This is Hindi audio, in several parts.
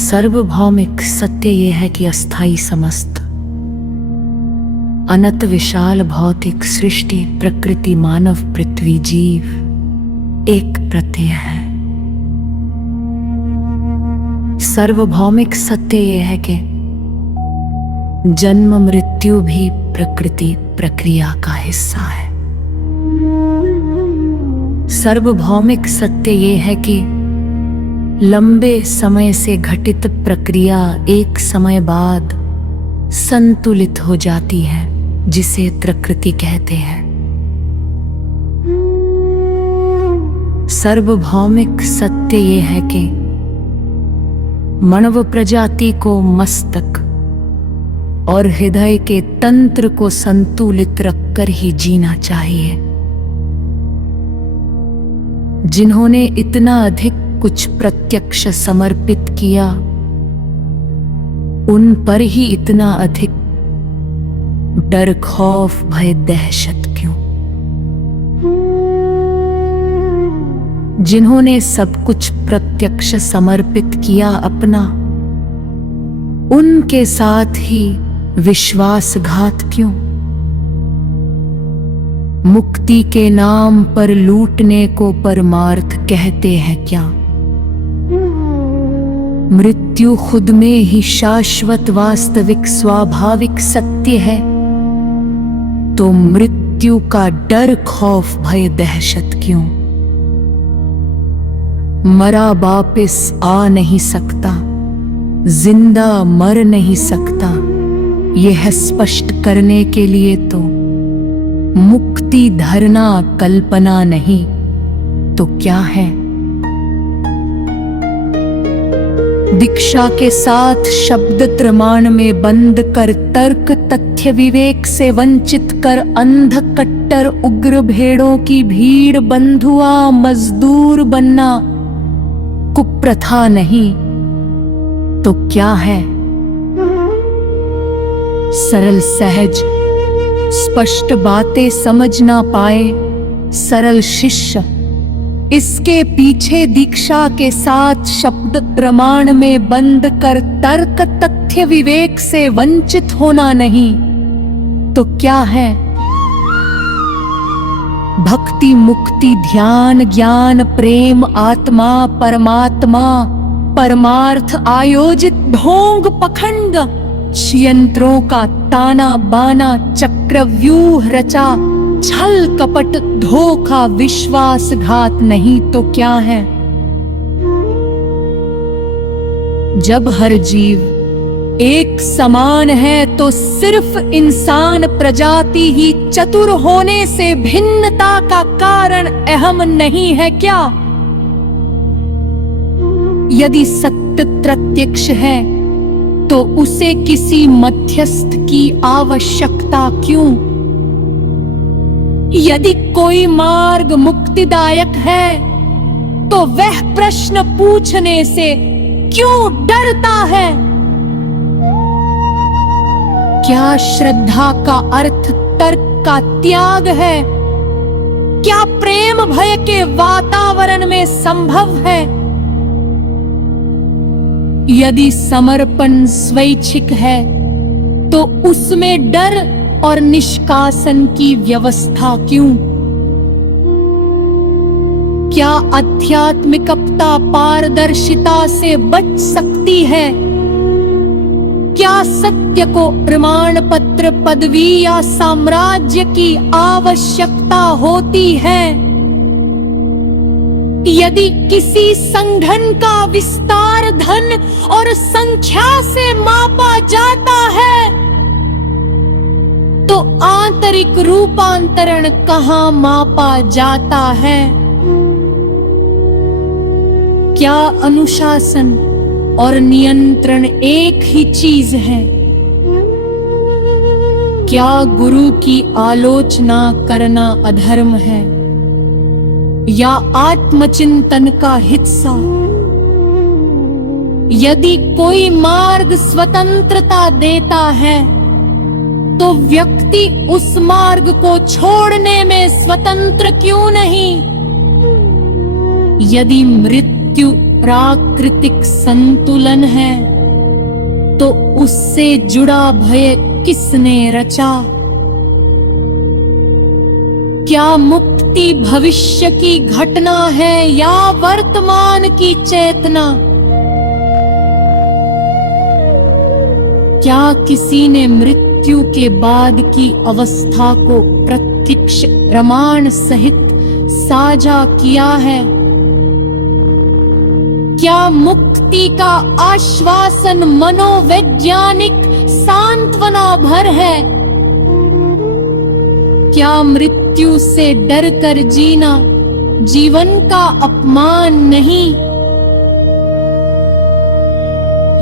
सर्वभौमिक सत्य ये है कि अस्थाई समस्त अनंत विशाल भौतिक सृष्टि, प्रकृति, मानव, पृथ्वी, जीव एक प्रत्यय है। सर्वभौमिक सत्य ये है कि जन्म मृत्यु भी प्रकृति प्रक्रिया का हिस्सा है। सर्वभौमिक सत्य ये है कि लंबे समय से घटित प्रक्रिया एक समय बाद संतुलित हो जाती है, जिसे प्रकृति कहते हैं। सार्वभौमिक सत्य ये है कि मानव प्रजाति को मस्तक और हृदय के तंत्र को संतुलित रखकर ही जीना चाहिए। जिन्होंने इतना अधिक कुछ प्रत्यक्ष समर्पित किया, उन पर ही इतना अधिक डर, खौफ, भय, दहशत क्यों? जिन्होंने सब कुछ प्रत्यक्ष समर्पित किया अपना, उनके साथ ही विश्वासघात क्यों? मुक्ति के नाम पर लूटने को परमार्थ कहते हैं क्या? मृत्यु खुद में ही शाश्वत, वास्तविक, स्वाभाविक सत्य है, तो मृत्यु का डर, खौफ, भय, दहशत क्यों? मरा वापिस आ नहीं सकता, जिंदा मर नहीं सकता, यह स्पष्ट करने के लिए तो मुक्ति धरना कल्पना नहीं तो क्या है? दीक्षा के साथ शब्द त्रमान में बंद कर, तर्क तथ्य विवेक से वंचित कर, अंध कट्टर उग्र भेड़ों की भीड़ बंधुआ मजदूर बनना कुप्रथा नहीं तो क्या है? सरल सहज स्पष्ट बातें समझ ना पाए सरल शिष्य, इसके पीछे दीक्षा के साथ शब्द प्रमाण में बंद कर, तर्क तथ्य विवेक से वंचित होना नहीं तो क्या है? भक्ति, मुक्ति, ध्यान, ज्ञान, प्रेम, आत्मा, परमात्मा, परमार्थ आयोजित ढोंग, पखंड, यंत्रों का ताना बाना, चक्रव्यूह रचा, छल कपट, धोखा, विश्वासघात नहीं तो क्या है? जब हर जीव एक समान है तो सिर्फ इंसान प्रजाति ही चतुर होने से भिन्नता का कारण अहम नहीं है क्या? यदि सत्य प्रत्यक्ष है तो उसे किसी मध्यस्थ की आवश्यकता क्यों? यदि कोई मार्ग मुक्तिदायक है तो वह प्रश्न पूछने से क्यों डरता है? क्या श्रद्धा का अर्थ तर्क का त्याग है? क्या प्रेम भय के वातावरण में संभव है? यदि समर्पण स्वैच्छिक है तो उसमें डर और निष्कासन की व्यवस्था क्यों? क्या आध्यात्मिकता पारदर्शिता से बच सकती है? क्या सत्य को प्रमाण पत्र, पदवी या साम्राज्य की आवश्यकता होती है? यदि किसी संगठन का विस्तार धन और संख्या से मापा जाता है तो आंतरिक रूपांतरण कहाँ मापा जाता है? क्या अनुशासन और नियंत्रण एक ही चीज है? क्या गुरु की आलोचना करना अधर्म है या आत्मचिंतन का हिस्सा? यदि कोई मार्ग स्वतंत्रता देता है तो व्यक्ति उस मार्ग को छोड़ने में स्वतंत्र क्यों नहीं? यदि मृत्यु प्राकृतिक संतुलन है तो उससे जुड़ा भय किसने रचा? क्या मुक्ति भविष्य की घटना है या वर्तमान की चेतना? क्या किसी ने मृत्यु के बाद की अवस्था को प्रत्यक्ष प्रमाण सहित साझा किया है? क्या मुक्ति का आश्वासन मनोवैज्ञानिक सांत्वना भर है? क्या मृत्यु से डरकर जीना जीवन का अपमान नहीं?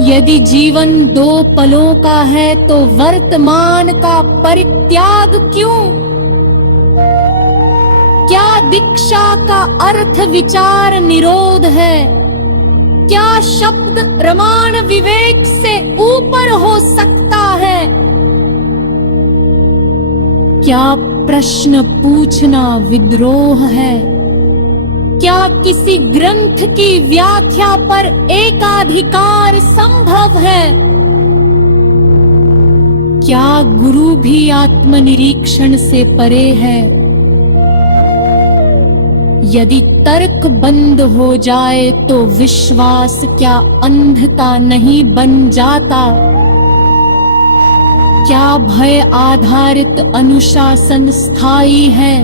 यदि जीवन 2 पलों का है तो वर्तमान का परित्याग क्यों? क्या दीक्षा का अर्थ विचार निरोध है? क्या शब्द प्रमाण विवेक से ऊपर हो सकता है? क्या प्रश्न पूछना विद्रोह है? क्या किसी ग्रंथ की व्याख्या पर एकाधिकार संभव है? क्या गुरु भी आत्मनिरीक्षण से परे है? यदि तर्क बंद हो जाए तो विश्वास क्या अंधता नहीं बन जाता? क्या भय आधारित अनुशासन स्थायी है?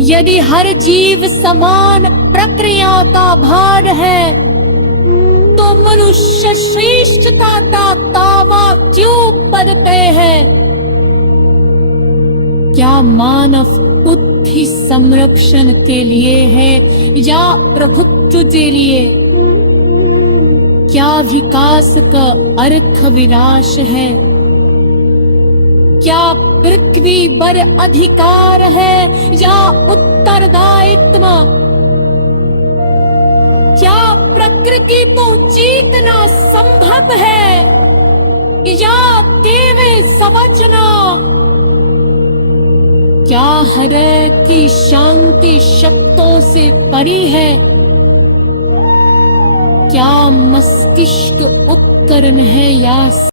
यदि हर जीव समान प्रक्रिया का भार है तो मनुष्य श्रेष्ठता का दावा क्यों पदते है? क्या मानव बुद्धि संरक्षण के लिए है या प्रभुत्व के लिए? क्या विकास का अर्थ विनाश है? क्या पृथ्वी पर अधिकार है या उत्तरदायित्व? क्या प्रकृति को जीतना संभव है या केवल समझना? क्या हृदय की शांति शब्दों से परी है? क्या मस्तिष्क उपकरण है या